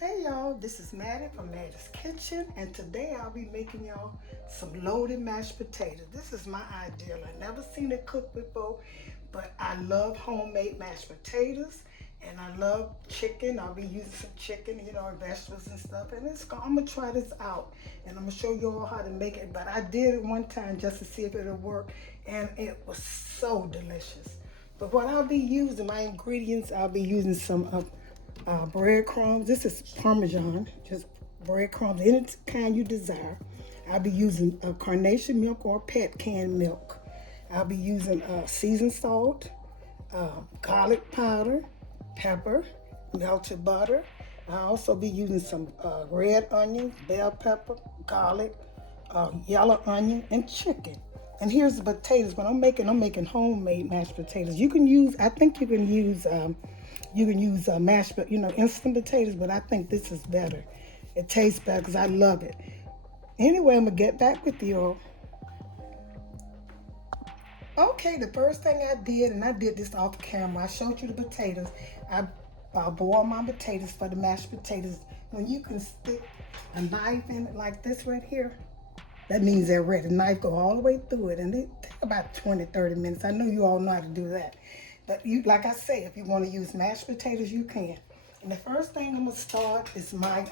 Hey y'all, this is Mattie from Mattie's Kitchen, and today I'll be making y'all some loaded mashed potatoes. This is my ideal. I never seen it cooked before, but I love homemade mashed potatoes, and I love chicken. I'll be using some chicken, vegetables and stuff. And I'm gonna try this out, and I'm gonna show you all how to make it. But I did it one time just to see if it'll work, and it was so delicious. But what I'll be using, my ingredients, I'll be using some breadcrumbs. This is Parmesan, just breadcrumbs, any kind you desire. I'll be using carnation milk or pet canned milk. I'll be using seasoned salt, garlic powder, pepper, melted butter. I'll also be using some red onions, bell pepper, garlic, yellow onion, and chicken. And here's the potatoes. When I'm making homemade mashed potatoes. You can use, I think you can use mashed, instant potatoes, but I think this is better. It tastes better because I love it. Anyway, I'm gonna get back with you. Okay, the first thing I did, and I did this off camera, I showed you the potatoes. I boiled my potatoes for the mashed potatoes. When you can stick a knife in it like this right here, that means they're ready. The knife go all the way through it, and it take about 20, 30 minutes. I know you all know how to do that. But like I say, if you want to use mashed potatoes, you can. And the first thing I'm gonna start is my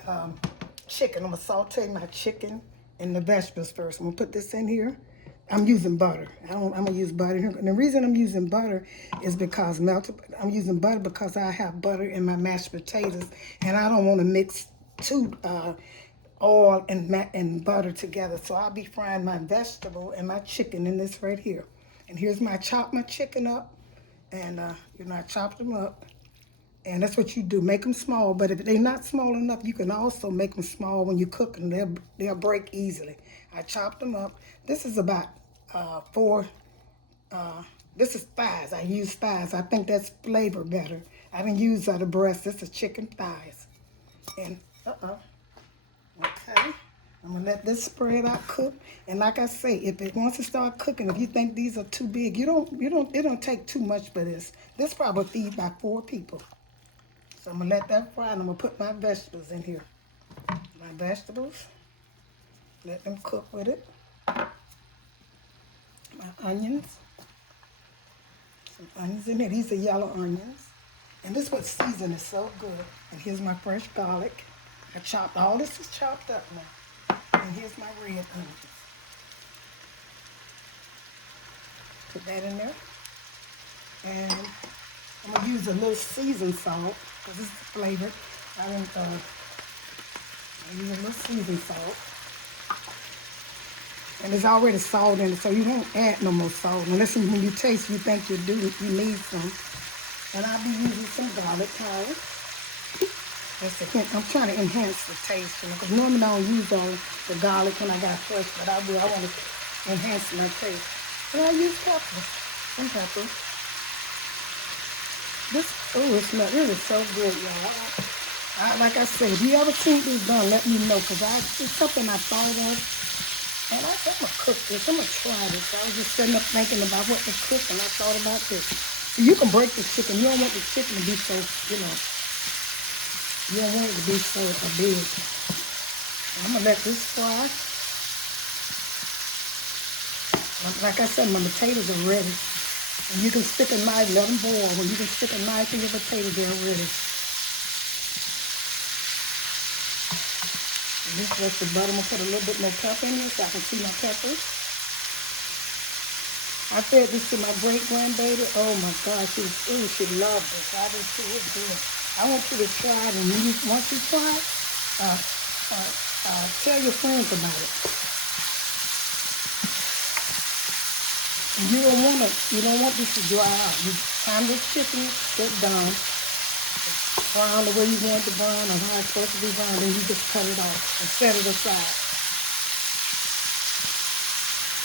chicken. I'm gonna saute my chicken and the vegetables first. I'm gonna put this in here. I'm using butter. I'm gonna use butter here. And the reason I'm using butter is because I'm using butter because I have butter in my mashed potatoes, and I don't want to mix two oil and butter together. So I'll be frying my vegetable and my chicken in this right here. And here's chop my chicken up, and I chop them up. And that's what you do. Make them small, but if they're not small enough, you can also make them small when you cook them. They'll break easily. I chopped them up. This is about four. This is thighs. I use thighs. I think that's flavor better. I didn't use the breast. This is chicken thighs. And okay. I'm gonna let this spread out cook. And like I say, if it wants to start cooking, if you think these are too big, it don't take too much for this. This probably feed by 4 people. So I'm gonna let that fry, and I'm gonna put my vegetables in here. My vegetables, let them cook with it. My onions, some onions in here. These are yellow onions. And this what season is so good. And here's my fresh garlic. I chopped, all this is chopped up now. And here's my red onions. Put that in there. And I'm gonna use a little seasoned salt because this is flavored. I use a little seasoned salt. And there's already salt in it, so you won't add no more salt. Unless when you taste, you think you need some. And I'll be using some garlic powder. That's a hint. I'm trying to enhance the taste, because normally I don't use all the garlic when I got fresh, but I will. I want to enhance my taste. And I use pepper. Some pepper. It smells really so good, y'all. Like I said, if you ever seen these done, let me know, because it's something I thought of. And I said, I'm going to cook this. I'm going to try this. I was just sitting up thinking about what to cook, and I thought about this. You can break the chicken. You don't want the chicken to be so, you don't want it to be so big. I'm going to let this fry. Like I said, my potatoes are ready. And you can stick a knife, let them boil. When you can stick a knife in your potatoes, they're ready. And this is just the butter. I'm going to put a little bit more pepper in here so I can see my peppers. I fed this to my great-grandbaby. Oh, my God. She loved this. I did too. It's good. I want you to try it, and once you try it, tell your friends about it. And you don't want this to dry out. You time this chicken get done, brown the way you want it to brown, or how it's supposed to be brown, then you just cut it off and set it aside.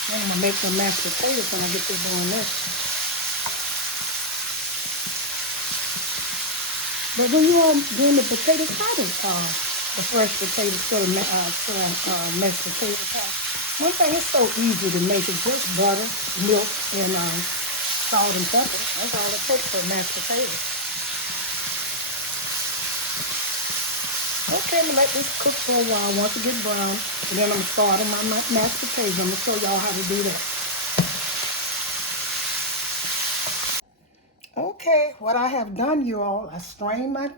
Then I'm gonna make some mashed potatoes when I get to doing this. But when you are doing the potatoes, how does the fresh potatoes for the mashed potato pie? One thing, it's so easy to make. It's just butter, milk, and salt and pepper. That's all it takes for mashed potatoes. Okay, I'm gonna let this cook for a while once it gets brown. And then I'm gonna start on my mashed potatoes. I'm gonna show y'all how to do that. Okay, what I have done, you all, I strained my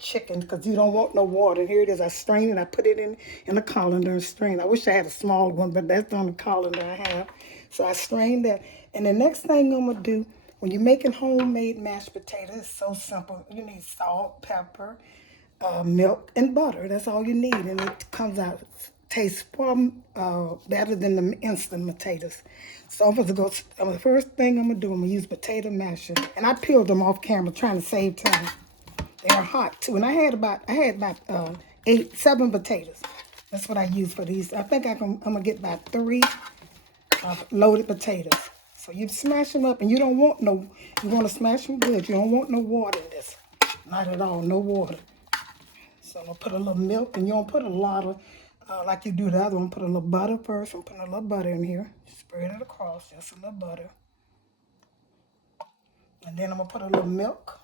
chicken because you don't want no water. Here it is. I strained it. I put it in a colander and strained. I wish I had a small one, but that's the only colander I have. So I strained that. And the next thing I'm gonna do, when you're making homemade mashed potatoes, it's so simple. You need salt, pepper, milk, and butter. That's all you need, and it comes out tastes far better than the instant potatoes. So I'm gonna go. The first thing I'm gonna do, I'm gonna use potato masher, and I peeled them off camera trying to save time. They're hot too, and I had about 7 potatoes. That's what I use for these. I think I'm gonna get about 3 loaded potatoes. So you smash them up, and you don't want no. You want to smash them good. You don't want no water in this. Not at all. No water. So I'm gonna put a little milk, and you don't put a lot of, like you do the other one. Put a little butter first. I'm putting a little butter in here. Spread it across, just a little butter. And then I'm gonna put a little milk,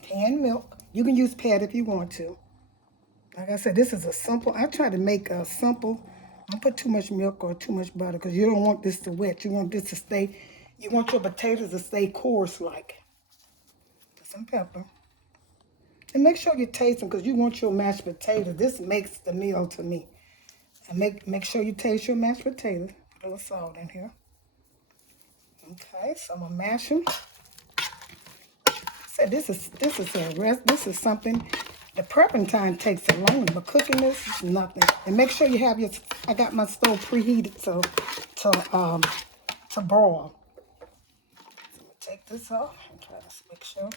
canned milk. You can use pad if you want to. Like I said, this is a simple, I try to make a simple, don't put too much milk or too much butter because you don't want this to wet. You want this to stay, you want your potatoes to stay coarse like. Put some pepper. And make sure you taste them because you want your mashed potatoes. This makes the meal to me. And make sure you taste your mashed potatoes. Put a little salt in here. Okay, so I'm gonna mash them. So this is a rest. This is something. The prepping time takes a long, but cooking this is nothing. And make sure you have your. I got my stove preheated to broil. So take this off. Try to make sure.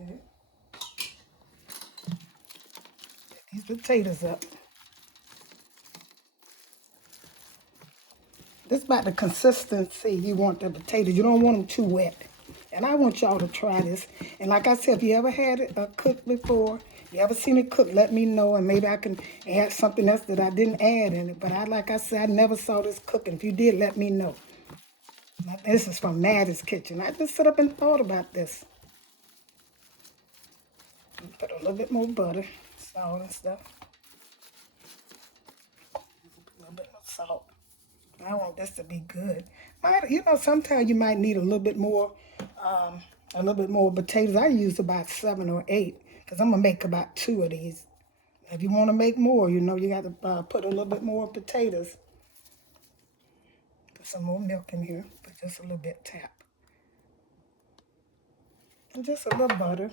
Okay. Get these potatoes up. This is about the consistency you want the potatoes. You don't want them too wet. And I want y'all to try this. And like I said, if you ever had it cooked before, if you ever seen it cooked, let me know. And maybe I can add something else that I didn't add in it. But like I said, I never saw this cooking. If you did, let me know. Now, this is from Mattie's kitchen. I just sit up and thought about this. Put a little bit more butter, salt and stuff. A little bit more salt. I want this to be good. You know, sometimes you might need a little bit more potatoes. I use about 7 or 8 because I'm gonna make about 2 of these. If you want to make more, you know, you got to put a little bit more potatoes. Put some more milk in here, but just a little bit tap. And just a little butter.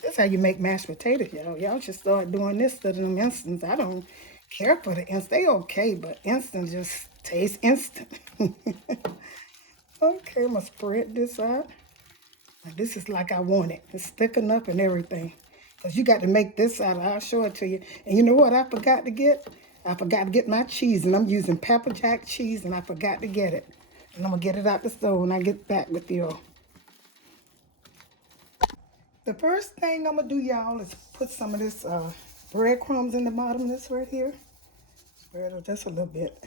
This is how you make mashed potatoes, y'all. Y'all should start doing this instead of them instants. I don't care for the instant. They okay, but instant just tastes instant. Okay, I'm going to spread this out. Now, this is like I want it. It's thick enough and everything. Because you got to make this out. I'll show it to you. And you know what I forgot to get? I forgot to get my cheese. And I'm using pepper jack cheese, and I forgot to get it. And I'm going to get it out the stove when I get back with you. The first thing I'm going to do, y'all, is put some of this breadcrumbs in the bottom of this right here. Spread it just a little bit.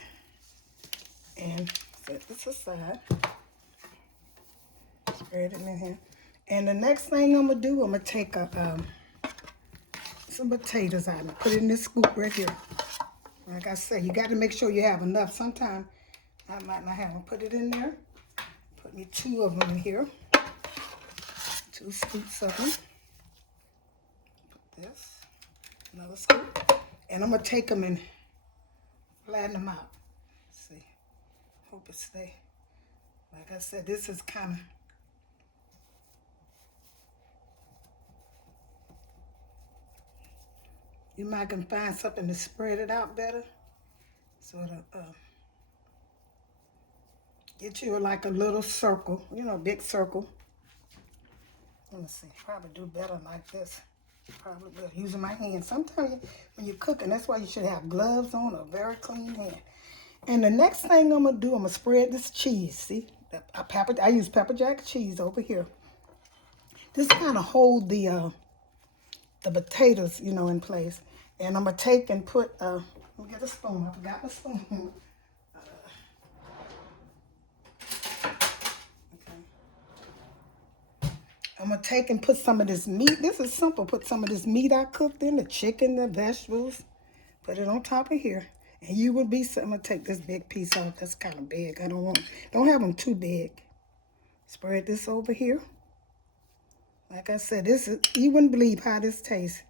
And set this aside. Spread it in here. And the next thing I'm going to do, I'm going to take some potatoes out and put it in this scoop right here. Like I said, you got to make sure you have enough. Sometimes I might not have them. Put it in there. Put me 2 of them in here. 2 scoops of them. Put this. Another scoop. And I'm going to take them and flatten them out. Let's see. Hope it stays. Like I said, this is kind of... You might can find something to spread it out better. So to get you like a little circle, you know, big circle. Let me see, probably do better like this. Probably good, using my hands. Sometimes when you're cooking, that's why you should have gloves on, a very clean hand. And the next thing I'm gonna do, I'm gonna spread this cheese. See, I use pepper jack cheese over here. This kind of hold the potatoes, you know, in place. And I'm gonna take and put, let Let me get a spoon. I forgot my spoon. I'm going to take and put some of this meat. This is simple. Put some of this meat I cooked in, the chicken, the vegetables. Put it on top of here. And you would be, I'm going to take this big piece off. That's kind of big. I don't have them too big. Spread this over here. Like I said, you wouldn't believe how this tastes.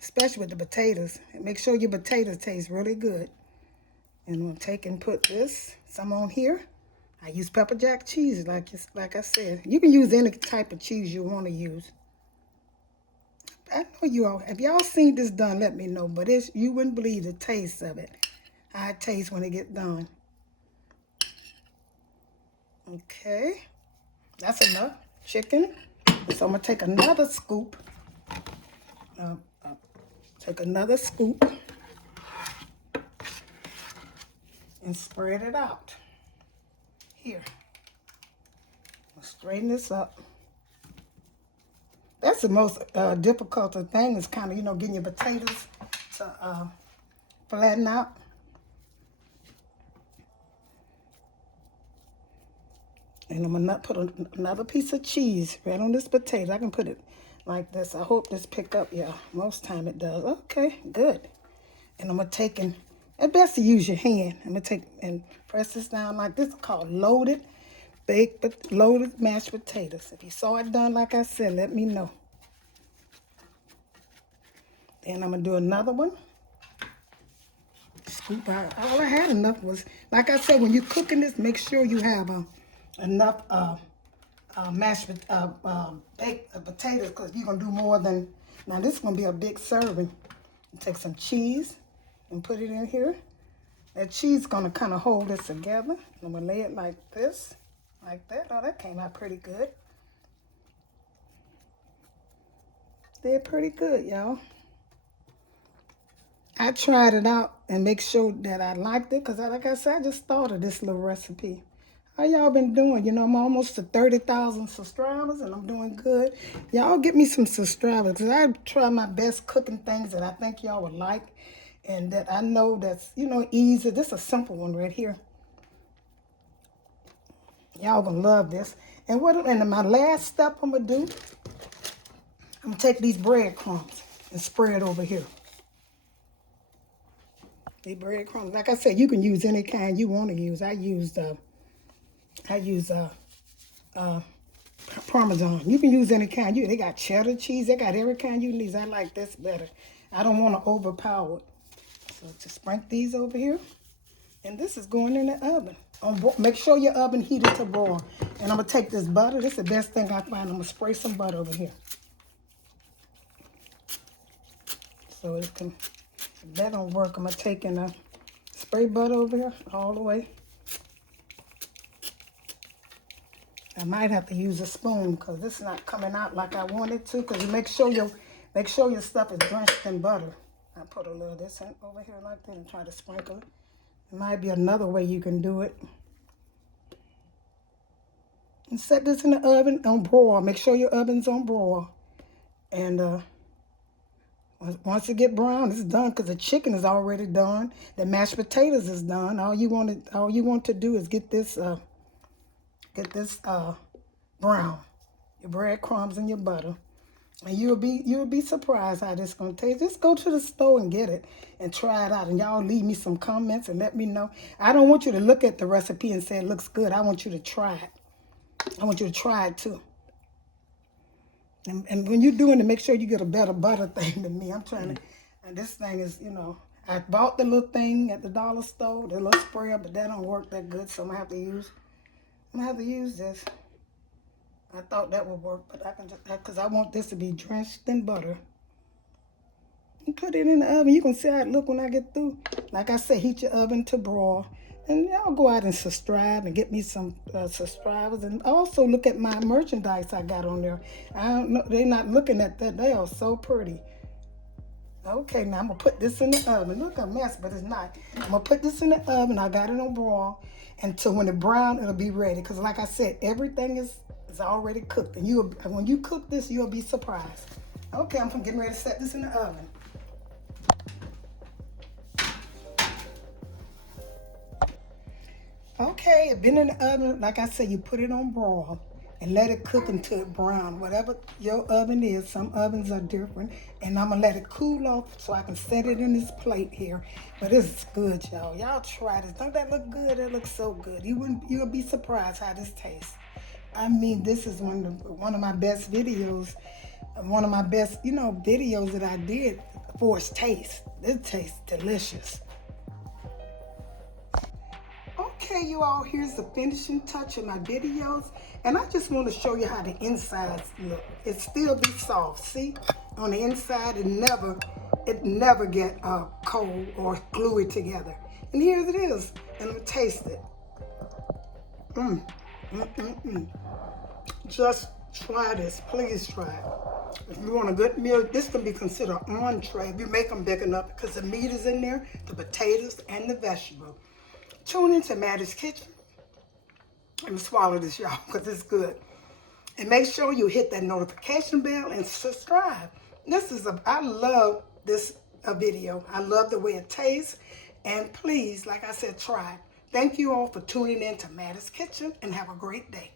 Especially with the potatoes. And make sure your potatoes taste really good. And I'm going to take and put some on here. I use pepper jack cheese, like I said. You can use any type of cheese you want to use. I know you all, if y'all seen this done, let me know. But you wouldn't believe the taste of it. How it tastes when it gets done. Okay. That's enough chicken. So I'm going to take another scoop. Take another scoop. And spread it out. Here. Straighten this up. That's the most difficult thing is kind of, getting your potatoes to flatten out. And I'm going to put another piece of cheese right on this potato. I can put it like this. I hope this pick up. Yeah, most time it does. Okay, good. And I'm going to take and, it's best to use your hand. I'm going to take and press this down like this. It's called loaded mashed potatoes. If you saw it done like I said, let me know. Then I'm going to do another one. Scoop out. All I had enough was, like I said, when you're cooking this, make sure you have enough mashed baked potatoes, because you're going to do more than, now this is going to be a big serving. Take some cheese and put it in here. That cheese is going to kind of hold this together. I'm going to lay it like this, like that. Oh, that came out pretty good. They're pretty good, y'all. I tried it out and make sure that I liked it, because like I said, I just thought of this little recipe. How y'all been doing? I'm almost to 30,000 subscribers and I'm doing good. Y'all get me some subscribers, because I try my best cooking things that I think y'all would like and that I know that's, easy. This is a simple one right here. Y'all gonna love this. And my last step I'm gonna do, I'm gonna take these breadcrumbs and spread over here. The breadcrumbs, like I said, you can use any kind you want to use. I use Parmesan. You can use any kind. They got cheddar cheese. They got every kind you need. I like this better. I don't want to overpower it. So just sprinkle these over here. And this is going in the oven. Make sure your oven heated to boil. And I'm going to take this butter. This is the best thing I find. I'm going to spray some butter over here. So if that don't work, I'm going to take and spray butter over here all the way. I might have to use a spoon because this is not coming out like I want it to. Because make sure your stuff is drenched in butter. I put a little of this over here like that and try to sprinkle it. There might be another way you can do it. And set this in the oven on broil. Make sure your oven's on broil. And once it get brown, it's done because the chicken is already done. The mashed potatoes is done. All you want to do is get this brown, your breadcrumbs and your butter, and you'll be surprised how this gonna taste. Just go to the store and get it and try it out, and y'all leave me some comments and let me know. I don't want you to look at the recipe and say it looks good. I want you to try it. I want you to try it too. And when you're doing it, make sure you get a better butter thing than me. I'm trying to, and this thing is, I bought the little thing at the dollar store, the little sprayer, but that don't work that good, so I'm gonna have to use this. I thought that would work, but I can just, because I want this to be drenched in butter. And put it in the oven. You can see how it look when I get through. Like I said, heat your oven to broil. And y'all go out and subscribe and get me some subscribers. And also look at my merchandise I got on there. I don't know, they're not looking at that. They are so pretty. Okay, now I'm going to put this in the oven. Look, a mess, but it's not. I'm going to put this in the oven. I got it on broil. Until when it's brown, it'll be ready. Because like I said, everything is already cooked. And when you cook this, you'll be surprised. Okay, I'm getting ready to set this in the oven. Okay, it been in the oven. Like I said, you put it on broil and let it cook until it brown. Whatever your oven is, some ovens are different. And I'm gonna let it cool off so I can set it in this plate here. But it's good, y'all. Y'all try this. Don't that look good? It looks so good. You'll be surprised how this tastes. I mean, this is one of my best videos, one of my best, videos that I did for its taste. It tastes delicious. Okay, you all, here's the finishing touch of my videos. And I just want to show you how the insides look. It still be soft. See, on the inside, it never get cold or gluey together. And here it is. And I'm gonna taste it. Mmm, mmm, mmm, mmm. Just try this. Please try it. If you want a good meal, this can be considered an entree if you make them big enough because the meat is in there, the potatoes, and the vegetable. Tune into Mattie's Kitchen. And swallow this, y'all, because it's good. And make sure you hit that notification bell and subscribe. I love this video. I love the way it tastes. And please, like I said, try it. Thank you all for tuning in to Mattie's Kitchen and have a great day.